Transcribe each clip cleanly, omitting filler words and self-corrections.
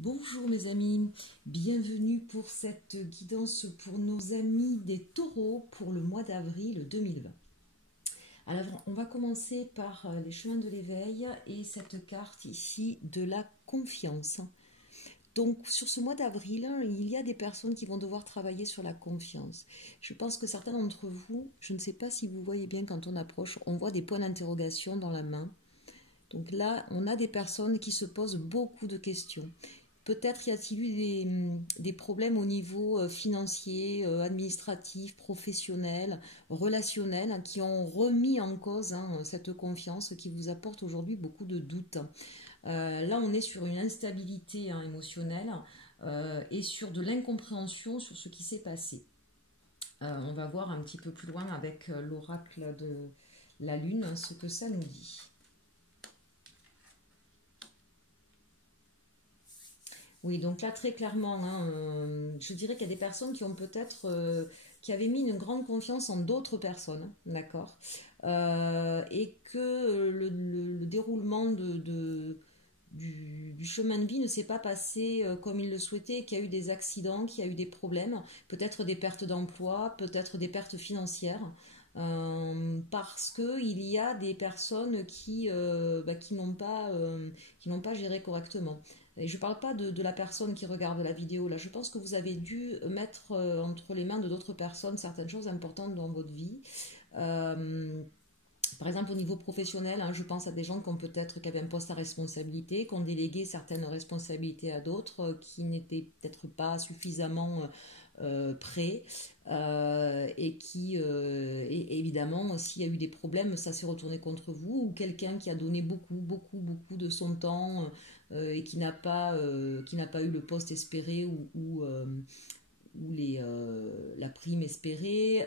Bonjour mes amis, bienvenue pour cette guidance pour nos amis des taureaux pour le mois d'avril 2020. Alors on va commencer par les chemins de l'éveil et cette carte ici de la confiance. Donc sur ce mois d'avril, il y a des personnes qui vont devoir travailler sur la confiance. Je pense que certains d'entre vous, je ne sais pas si vous voyez bien quand on approche, on voit des points d'interrogation dans la main. Donc là, on a des personnes qui se posent beaucoup de questions. Peut-être y a-t-il eu des problèmes au niveau financier, administratif, professionnel, relationnel, qui ont remis en cause cette confiance qui vous apporte aujourd'hui beaucoup de doutes. Là, on est sur une instabilité émotionnelle et sur de l'incompréhension sur ce qui s'est passé. On va voir un petit peu plus loin avec l'oracle de la Lune ce que ça nous dit. Oui, donc là, très clairement, je dirais qu'il y a des personnes qui ont peut-être, qui avaient mis une grande confiance en d'autres personnes, d'accord, et que le déroulement du chemin de vie ne s'est pas passé comme ils le souhaitaient, qu'il y a eu des accidents, qu'il y a eu des problèmes, peut-être des pertes d'emploi, peut-être des pertes financières, parce qu'il y a des personnes qui n'ont pas géré correctement. Et je ne parle pas de la personne qui regarde la vidéo, là. Je pense que vous avez dû mettre entre les mains de d'autres personnes certaines choses importantes dans votre vie. Par exemple, au niveau professionnel, je pense à des gens qui avaient un poste à responsabilité, qui ont délégué certaines responsabilités à d'autres, qui n'étaient peut-être pas suffisamment prêts, et évidemment, s'il y a eu des problèmes, ça s'est retourné contre vous, ou quelqu'un qui a donné beaucoup de son temps et qui n'a pas eu le poste espéré ou la prime espérée.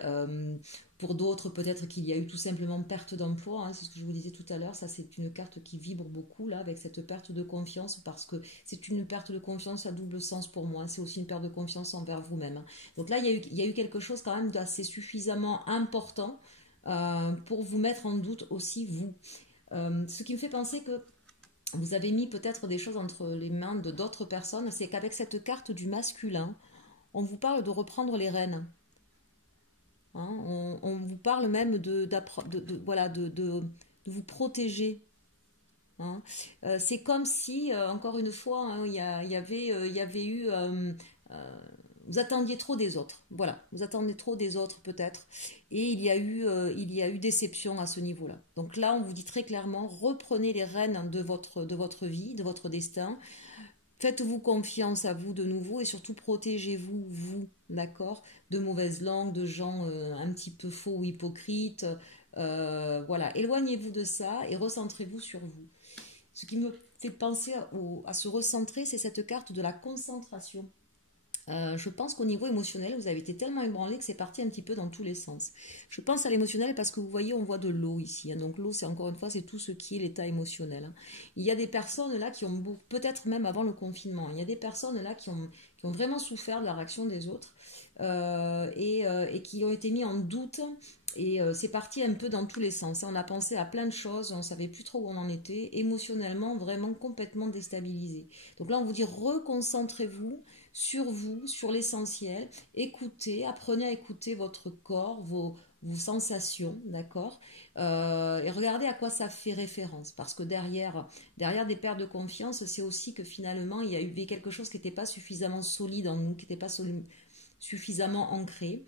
Pour d'autres, peut-être qu'il y a eu tout simplement perte d'emploi, c'est ce que je vous disais tout à l'heure. Ça, c'est une carte qui vibre beaucoup là avec cette perte de confiance, parce que c'est une perte de confiance à double sens pour moi. C'est aussi une perte de confiance envers vous-même. Donc là, il y a eu quelque chose quand même d'assez suffisamment important pour vous mettre en doute aussi vous. Ce qui me fait penser que vous avez mis peut-être des choses entre les mains de d'autres personnes. C'est qu'avec cette carte du masculin, on vous parle de reprendre les rênes. On vous parle même de vous protéger. C'est comme si, encore une fois, il y avait eu... vous attendiez trop des autres. Voilà, vous attendez trop des autres peut-être. Et il y a eu déception à ce niveau-là. Donc là, on vous dit très clairement, reprenez les rênes de votre vie, de votre destin. Faites-vous confiance à vous de nouveau et surtout protégez-vous, vous, d'accord, de mauvaises langues, de gens un petit peu faux ou hypocrites. Voilà, éloignez-vous de ça et recentrez-vous sur vous. Ce qui me fait penser à se recentrer, c'est cette carte de la concentration. Je pense qu'au niveau émotionnel, vous avez été tellement ébranlé que c'est parti un petit peu dans tous les sens. Je pense à l'émotionnel parce que vous voyez, on voit de l'eau ici. Donc l'eau, c'est encore une fois, c'est tout ce qui est l'état émotionnel. Il y a des personnes là qui ont, peut-être même avant le confinement, il y a des personnes là qui ont vraiment souffert de la réaction des autres et qui ont été mis en doute. Et c'est parti un peu dans tous les sens. On a pensé à plein de choses, on ne savait plus trop où on en était, émotionnellement vraiment complètement déstabilisé. Donc là, on vous dit reconcentrez-vous sur l'essentiel, écoutez, apprenez à écouter votre corps, vos sensations, d'accord, et regardez à quoi ça fait référence, parce que derrière des pertes de confiance, c'est aussi que finalement, il y a eu quelque chose qui n'était pas suffisamment solide en nous, qui n'était pas suffisamment ancré.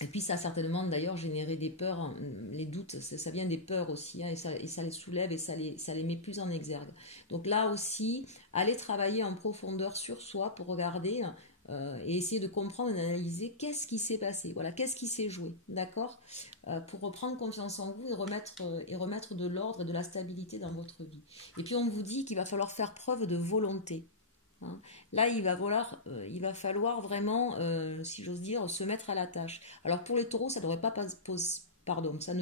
Et puis ça a certainement d'ailleurs généré des peurs, les doutes, ça vient des peurs aussi, et ça les soulève et ça les met plus en exergue. Donc là aussi, allez travailler en profondeur sur soi pour regarder et essayer de comprendre et d'analyser qu'est-ce qui s'est passé, voilà, qu'est-ce qui s'est joué, d'accord, pour reprendre confiance en vous et remettre de l'ordre et de la stabilité dans votre vie. Et puis on vous dit qu'il va falloir faire preuve de volonté. Là, il va falloir vraiment, si j'ose dire, se mettre à la tâche. Alors pour les taureaux, ça ne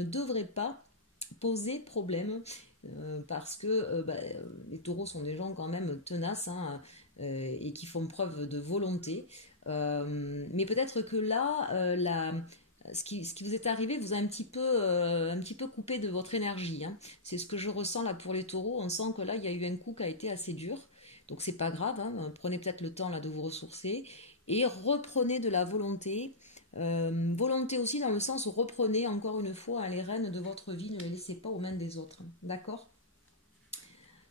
devrait pas poser problème parce que les taureaux sont des gens quand même tenaces et qui font preuve de volonté. Mais peut-être que là, ce qui vous est arrivé vous a un petit peu coupé de votre énergie. C'est ce que je ressens là pour les taureaux. On sent que là, il y a eu un coup qui a été assez dur. Donc c'est pas grave, hein, prenez peut-être le temps là de vous ressourcer et reprenez de la volonté. Volonté aussi dans le sens où reprenez encore une fois, hein, les rênes de votre vie, ne les laissez pas aux mains des autres. D'accord?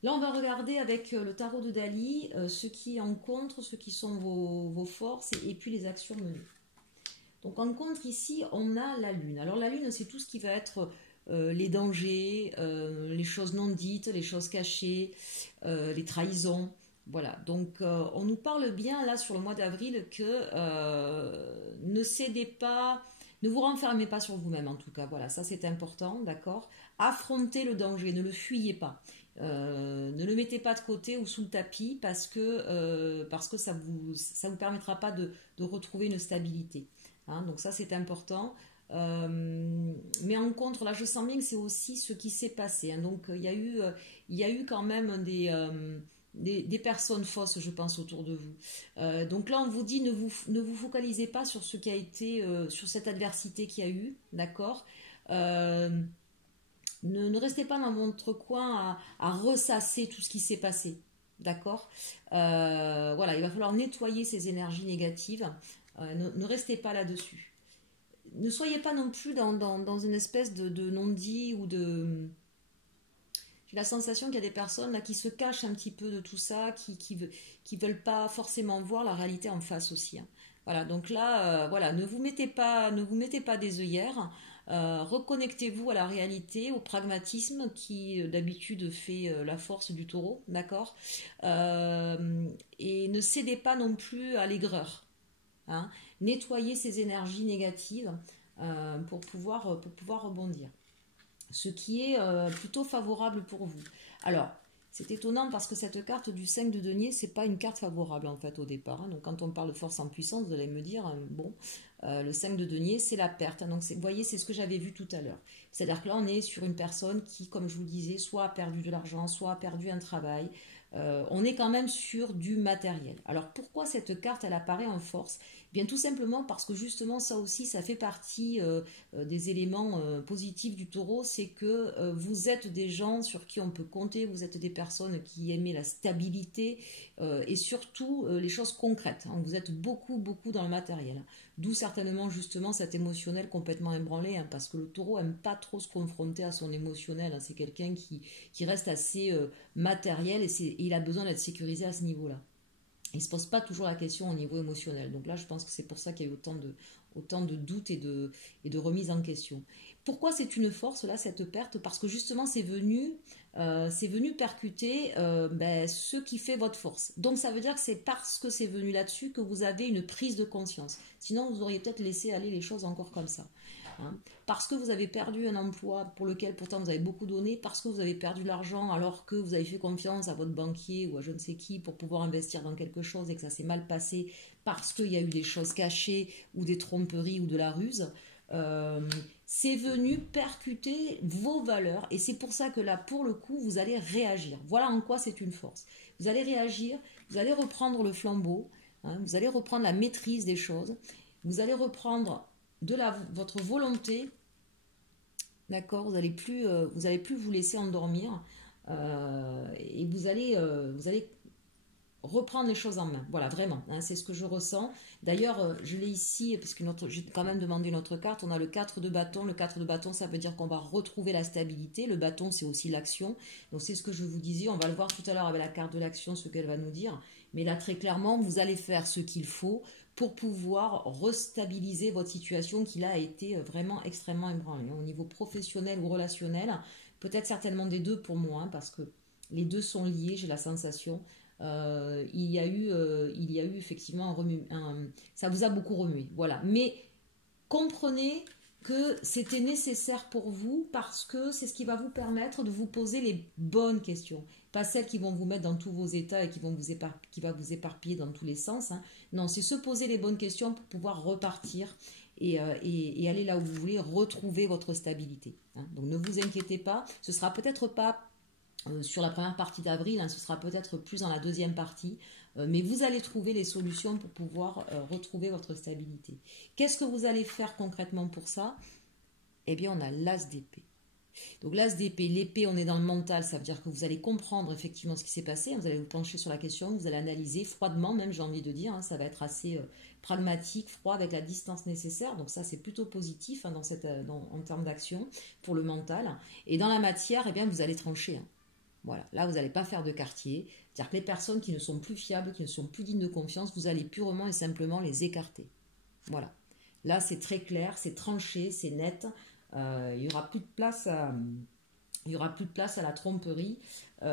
Là, on va regarder avec le tarot de Dali ce qui en contre, ce qui sont vos forces et puis les actions menées. Donc en contre ici, on a la lune. Alors la lune, c'est tout ce qui va être les dangers, les choses non dites, les choses cachées, les trahisons. Voilà, donc on nous parle bien là sur le mois d'avril que ne cédez pas, ne vous renfermez pas sur vous-même en tout cas. Voilà, ça c'est important, d'accord? Affrontez le danger, ne le fuyez pas. Ne le mettez pas de côté ou sous le tapis parce que ça vous permettra pas de retrouver une stabilité. Hein, donc ça c'est important. Mais en contre, là je sens bien que c'est aussi ce qui s'est passé. Hein. Donc il y a eu quand même des personnes fausses, je pense, autour de vous. Donc là on vous dit ne vous focalisez pas sur ce qui a été, sur cette adversité qu'il y a eu, d'accord. Ne restez pas dans votre coin à ressasser tout ce qui s'est passé, d'accord. Voilà, il va falloir nettoyer ces énergies négatives. Ne restez pas là-dessus. Ne soyez pas non plus dans une espèce de non-dit ou de... J'ai la sensation qu'il y a des personnes là qui se cachent un petit peu de tout ça, qui veulent pas forcément voir la réalité en face aussi. Hein. Voilà, donc là, voilà, ne vous mettez pas des œillères. Reconnectez-vous à la réalité, au pragmatisme qui d'habitude fait la force du taureau, d'accord. Et ne cédez pas non plus à l'aigreur. Hein. Nettoyez ces énergies négatives pour pouvoir rebondir. Ce qui est plutôt favorable pour vous. Alors, c'est étonnant parce que cette carte du 5 de denier, c'est pas une carte favorable en fait au départ. Hein. Donc quand on parle de force en puissance, vous allez me dire, bon, le 5 de denier, c'est la perte. Hein. Donc vous voyez, c'est ce que j'avais vu tout à l'heure. C'est-à-dire que là, on est sur une personne qui, comme je vous le disais, soit a perdu de l'argent, soit a perdu un travail. On est quand même sur du matériel. Alors pourquoi cette carte, elle apparaît en force ? Bien tout simplement parce que justement ça aussi ça fait partie des éléments positifs du taureau, c'est que vous êtes des gens sur qui on peut compter, vous êtes des personnes qui aiment la stabilité et surtout les choses concrètes. Hein. Vous êtes beaucoup dans le matériel. D'où certainement justement cet émotionnel complètement ébranlé, hein, parce que le taureau aime pas trop se confronter à son émotionnel. Hein. C'est quelqu'un qui reste assez matériel et il a besoin d'être sécurisé à ce niveau-là. Il ne se pose pas toujours la question au niveau émotionnel. Donc là, je pense que c'est pour ça qu'il y a eu autant de doutes et de remises en question. Pourquoi c'est une force, là, cette perte ? Parce que justement, c'est venu percuter ce qui fait votre force. Donc ça veut dire que c'est parce que c'est venu là-dessus que vous avez une prise de conscience. Sinon, vous auriez peut-être laissé aller les choses encore comme ça. Hein. Parce que vous avez perdu un emploi pour lequel pourtant vous avez beaucoup donné, parce que vous avez perdu de l'argent alors que vous avez fait confiance à votre banquier ou à je ne sais qui pour pouvoir investir dans quelque chose et que ça s'est mal passé parce qu'il y a eu des choses cachées ou des tromperies ou de la ruse, c'est venu percuter vos valeurs et c'est pour ça que là pour le coup vous allez réagir. Voilà en quoi c'est une force. Vous allez réagir, vous allez reprendre le flambeau, hein, vous allez reprendre la maîtrise des choses, vous allez reprendre votre volonté, d'accord, vous allez plus vous laisser endormir et vous allez reprendre les choses en main. Voilà, vraiment, hein, c'est ce que je ressens. D'ailleurs, je l'ai ici, puisque j'ai quand même demandé notre carte, on a le 4 de bâton. Le 4 de bâton, ça veut dire qu'on va retrouver la stabilité. Le bâton, c'est aussi l'action. Donc c'est ce que je vous disais, on va le voir tout à l'heure avec la carte de l'action, ce qu'elle va nous dire. Mais là, très clairement, vous allez faire ce qu'il faut pour pouvoir restabiliser votre situation qui là a été vraiment extrêmement ébranlée. Au niveau professionnel ou relationnel, peut-être certainement des deux pour moi, hein, parce que les deux sont liés, j'ai la sensation. Il y a eu effectivement ça vous a beaucoup remué, voilà. Mais comprenez que c'était nécessaire pour vous parce que c'est ce qui va vous permettre de vous poser les bonnes questions, pas celles qui vont vous mettre dans tous vos états et qui va vous éparpiller dans tous les sens. Hein. Non, c'est se poser les bonnes questions pour pouvoir repartir et aller là où vous voulez, retrouver votre stabilité. Hein. Donc ne vous inquiétez pas, ce sera peut-être pas sur la première partie d'avril, hein, ce sera peut-être plus dans la deuxième partie, mais vous allez trouver les solutions pour pouvoir retrouver votre stabilité. Qu'est-ce que vous allez faire concrètement pour ça ? Eh bien, on a l'as d'épée. Donc l'as d'épée, l'épée, on est dans le mental, ça veut dire que vous allez comprendre effectivement ce qui s'est passé, vous allez vous pencher sur la question, vous allez analyser froidement, même j'ai envie de dire, hein, ça va être assez pragmatique, froid, avec la distance nécessaire, donc ça c'est plutôt positif hein, en termes d'action pour le mental. Et dans la matière, eh bien, vous allez trancher. Hein. Voilà, là vous n'allez pas faire de quartier, c'est-à-dire que les personnes qui ne sont plus fiables, qui ne sont plus dignes de confiance, vous allez purement et simplement les écarter. Voilà, là c'est très clair, c'est tranché, c'est net. Il n'y aura plus de place à, il y aura plus de place à la tromperie. Pour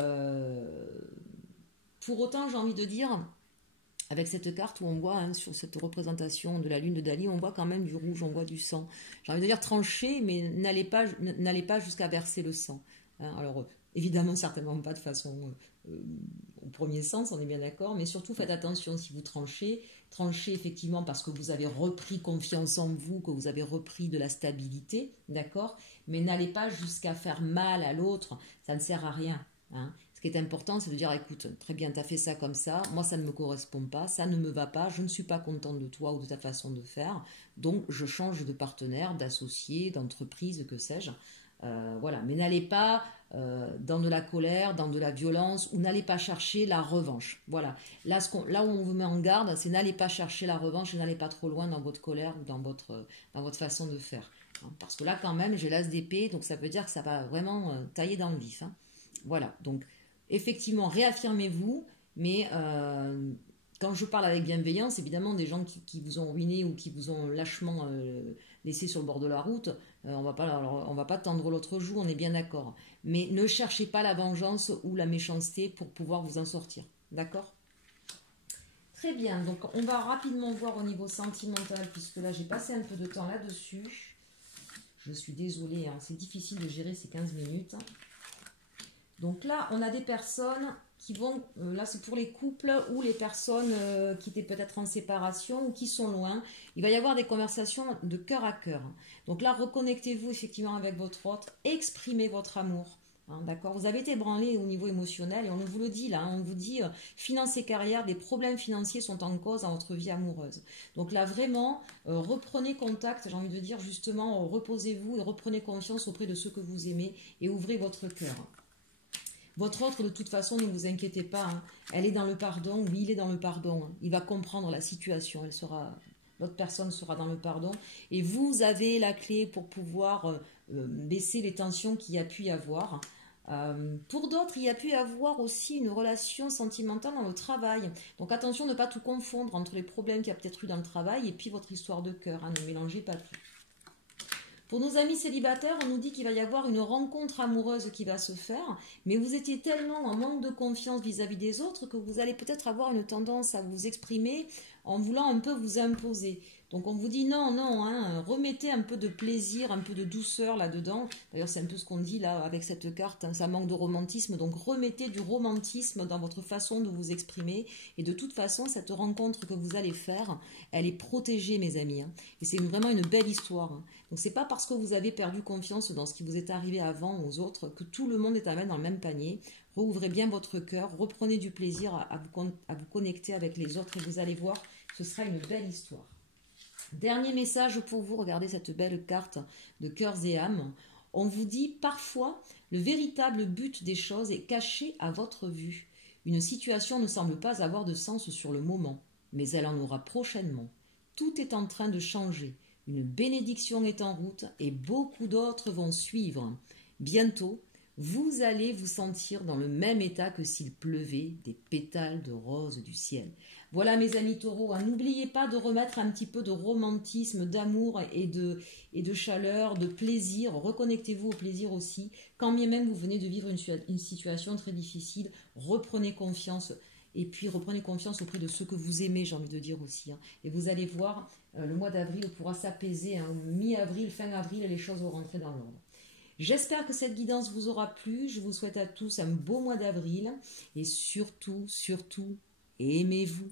autant, j'ai envie de dire, avec cette carte où on voit hein, sur cette représentation de la lune de Dali, on voit quand même du rouge, on voit du sang. J'ai envie de dire trancher, mais n'allez pas jusqu'à verser le sang. Hein, alors, évidemment, certainement pas de façon au premier sens, on est bien d'accord, mais surtout faites attention si vous tranchez. Tranchez effectivement parce que vous avez repris confiance en vous, que vous avez repris de la stabilité, d'accord, mais n'allez pas jusqu'à faire mal à l'autre, ça ne sert à rien. Hein. Ce qui est important, c'est de dire, écoute, très bien, tu as fait ça comme ça, moi ça ne me correspond pas, ça ne me va pas, je ne suis pas contente de toi ou de ta façon de faire, donc je change de partenaire, d'associé, d'entreprise, que sais-je. Voilà, mais n'allez pas dans de la colère, dans de la violence, ou n'allez pas chercher la revanche. Voilà, là où on vous met en garde, c'est n'allez pas chercher la revanche et n'allez pas trop loin dans votre colère ou dans votre façon de faire. Hein, parce que là, quand même, j'ai l'as d'épée, donc ça veut dire que ça va vraiment tailler dans le vif. Hein. Voilà, donc effectivement, réaffirmez-vous, mais quand je parle avec bienveillance, évidemment, des gens qui vous ont ruiné ou qui vous ont lâchement laissé sur le bord de la route, on va pas tendre l'autre joue, on est bien d'accord. Mais ne cherchez pas la vengeance ou la méchanceté pour pouvoir vous en sortir. D'accord ? Très bien, donc on va rapidement voir au niveau sentimental, puisque là j'ai passé un peu de temps là-dessus. Je suis désolée, hein, c'est difficile de gérer ces 15 minutes. Donc là, on a des personnes qui vont, là c'est pour les couples ou les personnes qui étaient peut-être en séparation ou qui sont loin. Il va y avoir des conversations de cœur à cœur. Donc là, reconnectez-vous effectivement avec votre autre, exprimez votre amour. Hein, d'accord, vous avez été ébranlé au niveau émotionnel et on vous le dit là, hein, on vous dit finance et carrière, des problèmes financiers sont en cause dans votre vie amoureuse. Donc là vraiment, reprenez contact, j'ai envie de dire justement, reposez-vous et reprenez confiance auprès de ceux que vous aimez et ouvrez votre cœur. Votre autre, de toute façon, ne vous inquiétez pas, hein, elle est dans le pardon, oui, il est dans le pardon, hein, il va comprendre la situation, l'autre personne sera dans le pardon, et vous avez la clé pour pouvoir baisser les tensions qu'il y a pu y avoir. Pour d'autres, il y a pu y avoir aussi une relation sentimentale dans le travail. Donc attention de ne pas tout confondre entre les problèmes qu'il y a peut-être eu dans le travail et puis votre histoire de cœur, hein, ne mélangez pas tout. Pour nos amis célibataires, on nous dit qu'il va y avoir une rencontre amoureuse qui va se faire, mais vous étiez tellement en manque de confiance vis-à-vis des autres que vous allez peut-être avoir une tendance à vous exprimer en voulant un peu vous imposer. Donc on vous dit non, hein, remettez un peu de plaisir, un peu de douceur là-dedans. D'ailleurs c'est un peu ce qu'on dit là avec cette carte, hein, ça manque de romantisme, donc remettez du romantisme dans votre façon de vous exprimer. Et de toute façon, cette rencontre que vous allez faire, elle est protégée mes amis. Hein, et c'est vraiment une belle histoire. Hein. Donc c'est pas parce que vous avez perdu confiance dans ce qui vous est arrivé avant aux autres que tout le monde est à mettre dans le même panier. Rouvrez bien votre cœur, reprenez du plaisir à vous connecter avec les autres et vous allez voir, ce sera une belle histoire. Dernier message pour vous, regardez cette belle carte de cœurs et âmes. On vous dit parfois, le véritable but des choses est caché à votre vue. Une situation ne semble pas avoir de sens sur le moment, mais elle en aura prochainement. Tout est en train de changer. Une bénédiction est en route et beaucoup d'autres vont suivre. Bientôt, vous allez vous sentir dans le même état que s'il pleuvait des pétales de rose du ciel. Voilà mes amis taureaux, hein, n'oubliez pas de remettre un petit peu de romantisme, d'amour et de chaleur, de plaisir. Reconnectez-vous au plaisir aussi. Quand bien même vous venez de vivre une situation très difficile, reprenez confiance. Et puis reprenez confiance auprès de ceux que vous aimez, j'ai envie de dire aussi. Hein. Et vous allez voir, le mois d'avril pourra s'apaiser. Hein. Mi-avril, fin avril, les choses vont rentrer dans l'ordre. J'espère que cette guidance vous aura plu. Je vous souhaite à tous un beau mois d'avril. Et surtout, aimez-vous.